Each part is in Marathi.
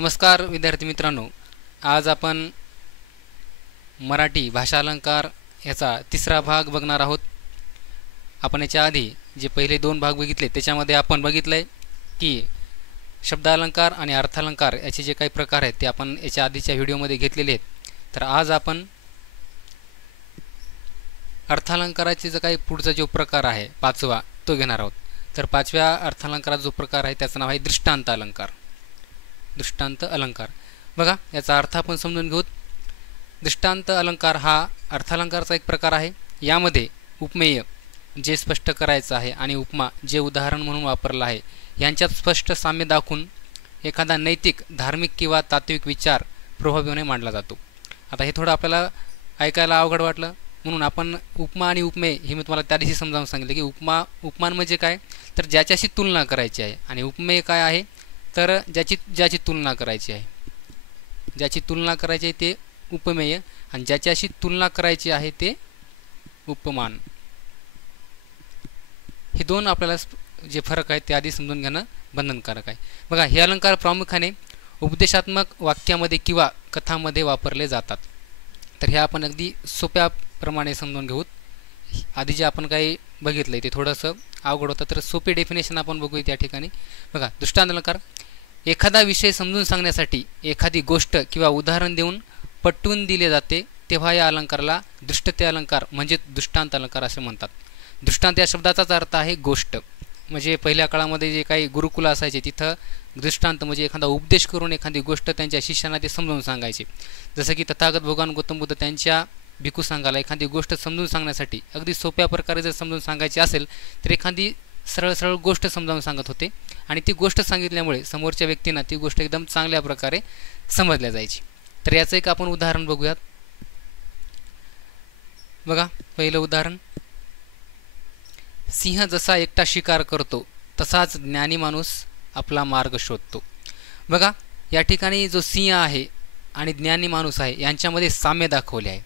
नमस्कार विद्यार्थी मित्रांनो, आज आपण मराठी भाषा अलंकार याचा तिसरा भाग बघणार आहोत। आपण याच्या आधी जे पहिले दोन भाग बघितले त्याच्यामध्ये आपण बघितले की शब्दालंकार आणि अर्थालंकार याचे जे काही प्रकार आहेत ते आपण याच्या आधीच्या व्हिडिओमध्ये घेतलेले आहेत। तर आज आपण अर्थालंकाराचे जो काही पुढचा जो प्रकार आहे पाचवा तो घेणार आहोत। तर पाचव्या अर्थालंकाराचा जो प्रकार आहे त्याचं नाव आहे दृष्टांत अलंकार। दृष्टांत अलंकार बघा, याचा अर्थ आपण समजून घेऊ। दृष्टांत अलंकार हा अर्थालंकाराचा एक प्रकार आहे। यामध्ये उपमेय जे स्पष्ट करायचं आहे आणि उपमा जे उदाहरण म्हणून वापरलं आहे यांच्यात स्पष्ट साम्य दाखवून एखादा नैतिक, धार्मिक किंवा तात्विक विचार प्रभावीपणे मांडला जातो। आता हे थोडं आपल्याला ऐकायला अवघड वाटलं म्हणून आपण उपमा आणि उपमेय हे मी तुम्हाला त्या दिवशी समजावून सांगितलं की उपमान म्हणजे काय, तर ज्याच्याशी तुलना करायची आहे, आणि उपमेय काय आहे तर ज्याची तुलना करायची आहे, ज्याची तुलना करायची आहे ते उपमेय, आणि ज्याच्याशी तुलना करायची आहे ते उपमान। हे दोन आपल्याला जे फरक आहेत ते आधी समजून घेणं बंधनकारक आहे। बघा, हे अलंकार प्रामुख्याने उपदेशात्मक वाक्यामध्ये किंवा कथामध्ये वापरले जातात। तर हे आपण अगदी सोप्या प्रमाणे समजून घेऊ। आधी जे आपण काही बघितलं ते थोडंसं अवघड होतं, तर सोपी डेफिनेशन आपण बघूया त्या ठिकाणी। बघा, दृष्टांत अलंकार एखादा विषय समजून सांगण्यासाठी एखादी गोष्ट किंवा उदाहरण देऊन पटवून दिले जाते तेव्हा या अलंकाराला दृष्टते अलंकार म्हणजे दृष्टांत अलंकार असे म्हणतात। दृष्टांत या शब्दाचाच अर्थ आहे गोष्ट। म्हणजे पहिल्या काळामध्ये जे काही गुरुकुल असायचे तिथं दृष्टांत म्हणजे एखादा उपदेश करून एखादी गोष्ट त्यांच्या शिष्यांना ते समजून सांगायचे। जसं की तथागत भगवान गौतम बुद्ध त्यांच्या भिक्खू संघाला एखादी गोष्ट समजून सांगण्यासाठी अगदी सोप्या प्रकारे जर समजून सांगायची असेल तर एखादी सरळ गोष्ट समजावून सांगत होते, आणि ती गोष्ट सांगितल्यामुळे समोरच्या व्यक्तींना ती गोष्ट एकदम चांगल्या प्रकारे समजल्या जायची। तर याचं एक आपण उदाहरण बघूयात। बघा, पहिलं उदाहरण, सिंह जसा एकटा शिकार करतो तसाच ज्ञानी माणूस आपला मार्ग शोधतो। बघा, या ठिकाणी जो सिंह आहे आणि ज्ञानी माणूस आहे यांच्यामध्ये साम्य दाखवले आहे।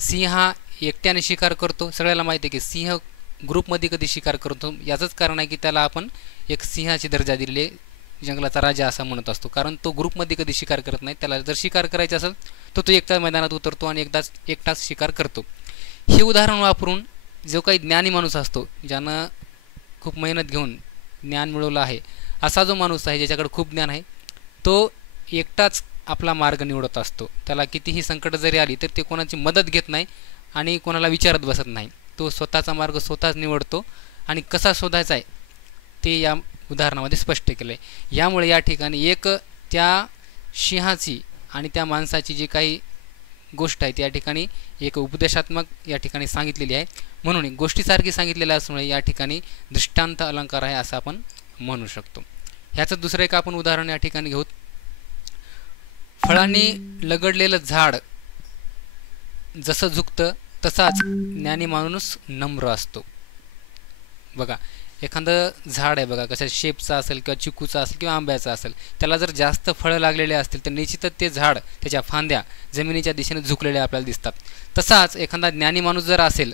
सिंह हा एकट्याने शिकार करतो, सगळ्याला माहिती आहे की सिंह ग्रुपमध्ये कधी शिकार करतो, याचंच कारण आहे की त्याला आपण एक सिंहाची दर्जा दिलेली, जंगलाचा राजा असा म्हणत असतो, कारण तो ग्रुपमध्ये कधी शिकार करत नाही। त्याला जर शिकार करायचा असेल तर तो एकटा मैदानात उतरतो आणि एकटाच शिकार करतो। हे उदाहरण वापरून जो काही ज्ञानी माणूस असतो, ज्यानं खूप मेहनत घेऊन ज्ञान मिळवलं आहे, असा जो माणूस आहे ज्याच्याकडे खूप ज्ञान आहे तो एकटाच आपला मार्ग निवडत असतो। त्याला कितीही संकट जरी आली तर ते कोणाची मदत घेत नाही आणि कोणाला विचारत बसत नाही। तो स्वतःचा मार्ग स्वतःच निवडतो, आणि कसा शोधायचा आहे ते या उदाहरणामध्ये स्पष्ट केलं आहे। यामुळे या ठिकाणी एक त्या सिंहाची आणि त्या माणसाची जी काही गोष्ट आहे त्या ठिकाणी एक उपदेशात्मक या ठिकाणी सांगितलेली आहे, म्हणून गोष्टीसारखी सांगितलेली असल्यामुळे या ठिकाणी दृष्टांत अलंकार आहे असं आपण म्हणू शकतो। ह्याचं दुसरं एक आपण उदाहरण या ठिकाणी घेऊ। फळांनी लगडलेलं झाड जसं झुकतं तसाच ज्ञानी माणूस नम्र असतो। बघा, एखादं झाड आहे, बघा कसं शेपचं असेल किंवा चिकूचं असेल किंवा आंब्याचं असेल, त्याला जर जास्त फळं लागलेले असतील तर निश्चितच ते झाड, त्याच्या फांद्या जमिनीच्या दिशेने झुकलेले आपल्याला दिसतात। तसाच एखादा ज्ञानी माणूस जर असेल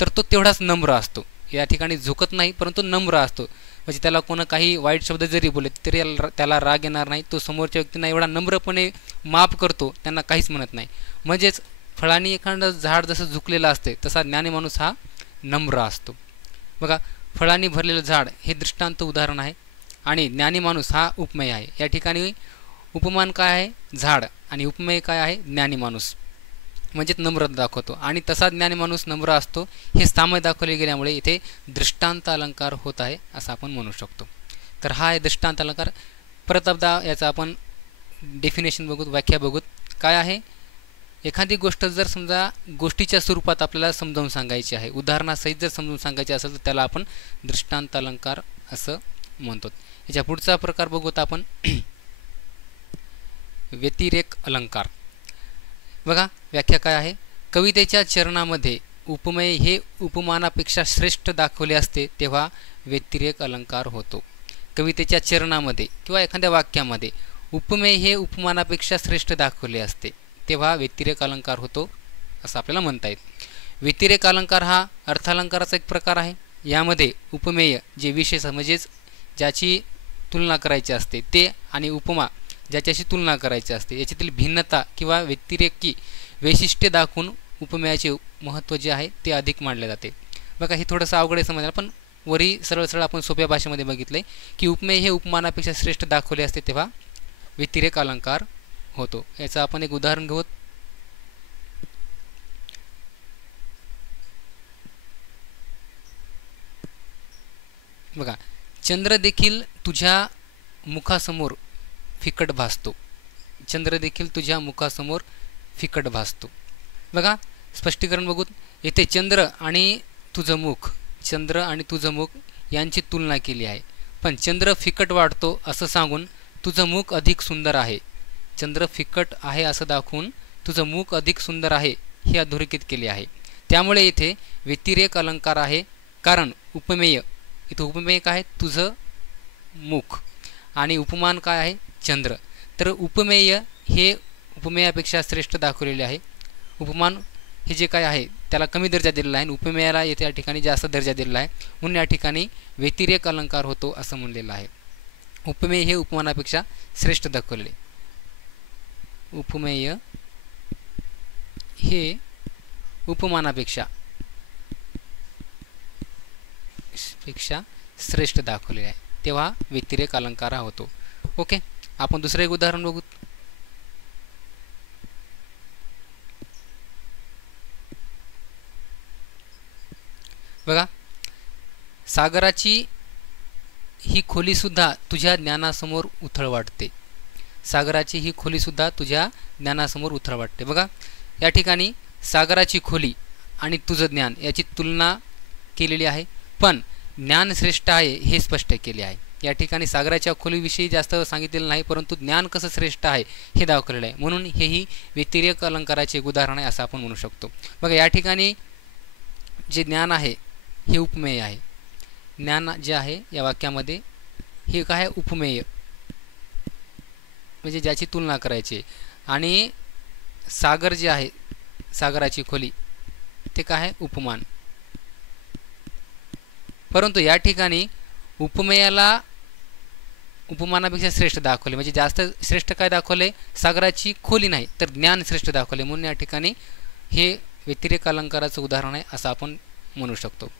तर तो तेवढाच नम्र असतो। या ठिकाणी झुकत नाही परंतु नम्र असतो, म्हणजे त्याला कोण काही वाईट शब्द जरी बोलले तरी त्याला राग येणार नाही। तो समोरच्या व्यक्तींना एवढा नम्रपणे माफ करतो, त्यांना काहीच म्हणत नाही। म्हणजेच फळांनी एखादं झाड जसं झुकलेलं असते तसा ज्ञानी माणूस हा नम्र असतो। बघा, फळांनी भरलेलं झाड हे दृष्टांत उदाहरण आहे आणि ज्ञानी माणूस हा उपमेय आहे। या ठिकाणी उपमान काय आहे, झाड, आणि उपमेय काय आहे, ज्ञानी माणूस, म्हणजेच नम्रता दाखवतो, आणि तसा ज्ञानी माणूस नम्र असतो। हे साम्य दाखवले गेल्यामुळे इथे दृष्टांत अलंकार होत आहे असं आपण म्हणू शकतो। तर हा आहे दृष्टांत अलंकार। परत एकदा याचा आपण डेफिनेशन बघू, व्याख्या बघू। काय आहे, एखादी गोष्ट जर समजा गोष्टीच्या स्वरूपात आपल्याला समजावून सांगायची आहे, उदाहरणासहित जर समजून सांगायची असेल तर त्याला आपण दृष्टांत अलंकार असं म्हणतो। याच्या पुढचा प्रकार बघूत आपण व्यतिरेक अलंकार। बघा, व्याख्या काय आहे, कवितेच्या चरणामध्ये उपमेय हे उपमानापेक्षा श्रेष्ठ दाखवले असते तेव्हा व्यतिरेक अलंकार होतो। कवितेच्या चरणामध्ये किंवा एखाद्या वाक्यामध्ये उपमेय हे उपमानापेक्षा श्रेष्ठ दाखवले असते तेव्हा व्यतिरेक अलंकार होतो असं आपल्याला म्हणता येईल। व्यतिरेक अलंकार हा अर्थालंकाराचा एक प्रकार आहे। यामध्ये उपमेय जे विशेष म्हणजेच ज्याची तुलना करायची असते ते, आणि उपमा ज्याच्याशी तुलना करायची असते, याच्यातील भिन्नता किंवा व्यतिरेकी वैशिष्ट्ये दाखवून उपमेयाचे महत्त्व जे आहे ते अधिक मानले जाते. बघा हे थोडंसं अवघड आहे समजायला, पण वरी सरळ सरळ आपण सोप्या भाषेमध्ये बघितलंय की उपमेय हे उपमानापेक्षा श्रेष्ठ दाखवले असते तेव्हा व्यतिरेक अलंकार होतो. याचं आपण एक उदाहरण घेऊ. बघा, चंद्र देखील तुझ्या मुखासमोर फिकट भासतो. चंद्र देखील तुझ्या मुखासमोर फिकट भासतो. बघा स्पष्टीकरण बघू. येथे चंद्र आणि तुझं मुख, चंद्र आणि तुझं मुख यांची तुलना केली आहे, पण चंद्र फिकट वाटतो असं सांगून तुझं मुख अधिक सुंदर आहे. चंद्र फिकट आहे असं दाखवून तुझं मुख अधिक सुंदर आहे हे अधोरेखित केले आहे. त्यामुळे इथे व्यतिरेक अलंकार आहे, कारण उपमेय, इथं उपमेय काय आहे? तुझं मुख, आणि उपमान काय आहे? चंद्र. तर उपमेय हे उपमेयापेक्षा श्रेष्ठ दाखवलेले आहे. उपमान हे जे काय आहे त्याला कमी दर्जा दिलेला आहे, उपमेयाला येथे या ठिकाणी जास्त दर्जा दिलेला आहे, म्हणून या ठिकाणी व्यतिरेक अलंकार होतो असं म्हणलेलं आहे. उपमेय हे उपमानापेक्षा श्रेष्ठ दाखवले. उपमेय हे उपमानापेक्षा श्रेष्ठ दाखवलेले आहे, तेव्हा व्यतिरेक अलंकार होतो. ओके, आपण दुसरं एक उदाहरण बघू. बघा, सागराची ही खोलीसुद्धा तुझ्या ज्ञानासमोर उथळ वाटते. सागराची ही खोलीसुद्धा तुझ्या ज्ञानासमोर उथळ वाटते. बघा या ठिकाणी सागराची खोली आणि तुझं ज्ञान याची तुलना केलेली आहे, पण ज्ञान श्रेष्ठ आहे हे स्पष्ट केले आहे. या ठिकाणी सागराच्या खोलीविषयी जास्त सांगितलेलं नाही, परंतु ज्ञान कसं श्रेष्ठ आहे हे दाखवलेलं आहे, म्हणून हेही व्यतिरेक अलंकाराचे एक उदाहरण आहे असं आपण म्हणू शकतो. बघा या ठिकाणी जे ज्ञान आहे हे उपमेय आहे. ज्ञान जे आहे या वाक्यामध्ये हे काय आहे? उपमेय, म्हणजे ज्याची तुलना करायची. आणि सागर जे आहे, सागराची खोली, ते काय आहे? उपमान. परंतु या ठिकाणी उपमेयाला उपमानापेक्षा श्रेष्ठ दाखवले, म्हणजे जास्त श्रेष्ठ काय दाखवले? सागराची खोली नाही, तर ज्ञान श्रेष्ठ दाखवले, म्हणून या ठिकाणी हे व्यतिरेक अलंकाराचं उदाहरण आहे असं आपण म्हणू शकतो.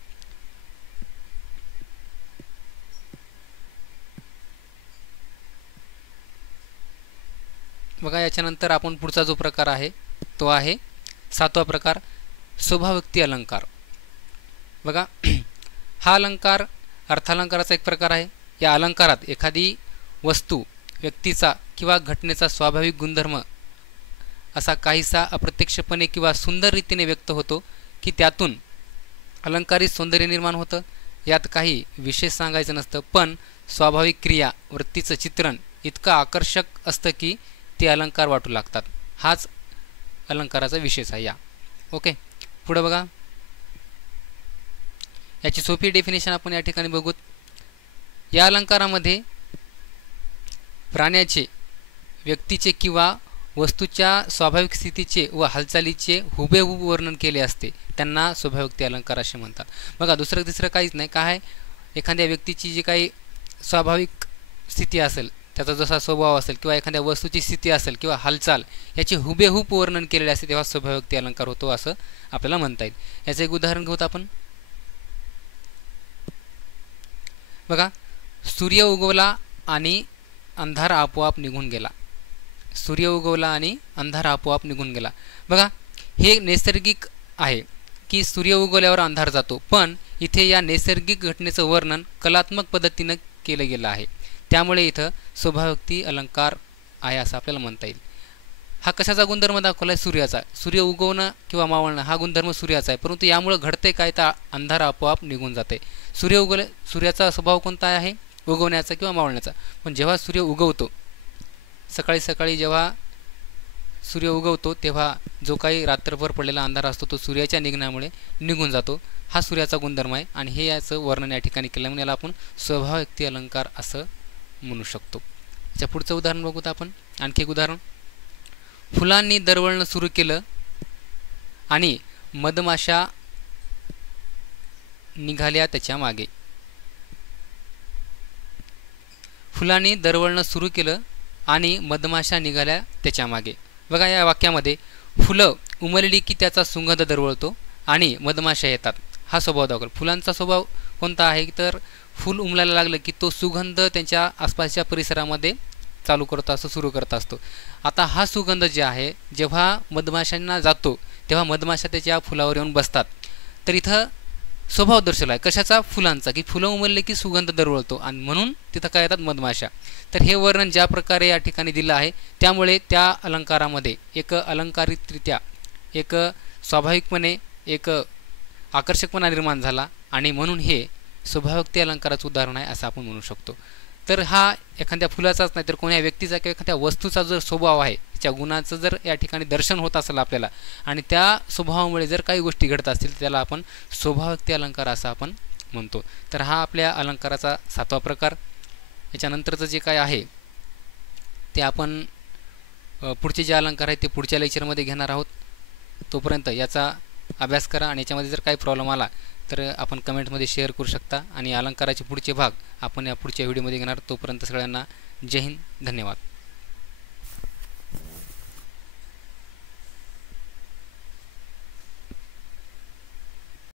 बघा याच्यानंतर आपण पुढचा जो प्रकार आहे तो आहे 7वा प्रकार, स्वभावोक्ती अलंकार. बघा हा अलंकार अर्थालंकाराचा एक प्रकार आहे. या अलंकारात एखादी वस्तू, व्यक्तीचा किंवा घटनेचा स्वाभाविक गुणधर्म असा काहीसा अप्रत्यक्षपणे किंवा सुंदर रीतीने व्यक्त होतो की त्यातून अलंकारित सौंदर्य निर्माण होतं. यात काही विशेष सांगायचं नसतं, पण स्वाभाविक क्रिया, वृत्तीचं चित्रण इतकं आकर्षक असतं की ते अलंकार वाटू लागतात. हाच अलंकाराचा विशेष आहे या. ओके, पुढे बघा, याची सोपी डेफिनेशन आपण या ठिकाणी बघू. या अलंकारामध्ये प्राण्याचे, व्यक्तीचे किंवा वस्तूच्या स्वाभाविक स्थितीचे व हालचालीचे हुबेहूब वर्णन केले असते, त्यांना स्वभावोक्ती अलंकार असे म्हणतात. बघा दुसरं तिसरं काहीच नाही. काय आहे? एखाद्या व्यक्तीची जी काही स्वाभाविक स्थिती असेल, त्याचा जसा स्वभाव असेल, किंवा एखाद्या वस्तूची स्थिती असेल किंवा हालचाल, याचे हुबेहूब वर्णन केलेले असते, तेव्हा स्वभावोक्ती अलंकार होतो असं आपल्याला म्हणता येईल. याचं एक उदाहरण घेऊत आपण. बघा, सूर्य उगवला आणि अंधार आपोआप निघून गेला. सूर्य उगवला आणि अंधार आपोआप निघून गेला. बघा हे नैसर्गिक आहे की सूर्य उगवल्यावर अंधार जातो, पण इथे या नैसर्गिक घटनेचं वर्णन कलात्मक पद्धतीनं केलं गेलं आहे, त्यामुळे इथं स्वभावोक्ती अलंकार आहे असं आपल्याला म्हणता येईल. हा कशाचा गुणधर्म दाखवला आहे? सूर्याचा. सूर्य उगवणं किंवा मावळणं हा गुणधर्म सूर्याचा आहे, परंतु यामुळे घडते काय? तर अंधार आपोआप निघून जाते. सूर्याचा स्वभाव कोणता आहे? उगवण्याचा किंवा मावळण्याचा. पण जेव्हा सूर्य उगवतो, सकाळी सकाळी जेव्हा सूर्य उगवतो, तेव्हा जो काही रात्रभर पडलेला अंधार असतो तो सूर्याच्या निघण्यामुळे निघून जातो. हा सूर्याचा गुणधर्म आहे आणि हे याचं वर्णन या ठिकाणी केलं, म्हणून याला आपण स्वभावोक्ती अलंकार असं म्हणू शकतो. याच्या पुढचं उदाहरण बघूत आपण. आणखी एक उदाहरण. फुलांनी दरवळणं सुरू केलं आणि मधमाशा निघाल्या त्याच्या मागे. फुलांनी दरवळणं सुरू केलं आणि मधमाशा निघाल्या त्याच्या मागे. बघा या वाक्यामध्ये फुलं उमलली की त्याचा सुगंध दरवळतो आणि मधमाशा येतात हा स्वभाव दाखवला. फुलांचा स्वभाव कोणता आहे तर फूल उमलायला लागलं की तो सुगंध त्यांच्या आसपासच्या परिसरामध्ये चालू करत असतो, सुरू करत असतो. आता हा सुगंध जे आहे जेव्हा मधमाशांना जातो तेव्हा मधमाशा त्याच्या फुलावर येऊन बसतात. तर इथं स्वभाव दर्शवला आहे कशाचा, फुलांचा, की फुलं उमलले की सुगंध दरवळतो आणि म्हणून तिथं काय येतात मधमाशा. तर हे वर्णन ज्या प्रकारे या ठिकाणी दिलं आहे त्यामुळे त्या अलंकारामध्ये एक अलंकारितरित्या एक स्वाभाविकपणे एक आकर्षकपणा निर्माण झाला आणि म्हणून हे स्वभावोक्ती अलंकाराचं उदाहरण आहे असं आपण म्हणू शकतो. तर हा एखाद्या फुलाचाच नाही तर कोण्या व्यक्तीचा किंवा एखाद्या वस्तूचा जर स्वभाव आहे त्याच्या गुणाचं जर या ठिकाणी दर्शन होत असेल आपल्याला आणि त्या स्वभावामुळे जर काही गोष्टी घडत असतील त्याला आपण स्वभावोक्ती अलंकार असं आपण म्हणतो. तर हा आपल्या अलंकाराचा 7वा प्रकार. याच्यानंतरचं जे काय आहे ते आपण पुढचे जे अलंकार आहेत ते पुढच्या लेक्चरमध्ये घेणार आहोत. तोपर्यंत याचा अभ्यास करा आणि याच्यामध्ये जर काही प्रॉब्लेम आला तर आपण कमेंटमध्ये शेअर करू शकता आणि अलंकाराचे पुढचे भाग आपण या पुढच्या व्हिडिओमध्ये घेणार. तोपर्यंत सगळ्यांना जय हिंद, धन्यवाद.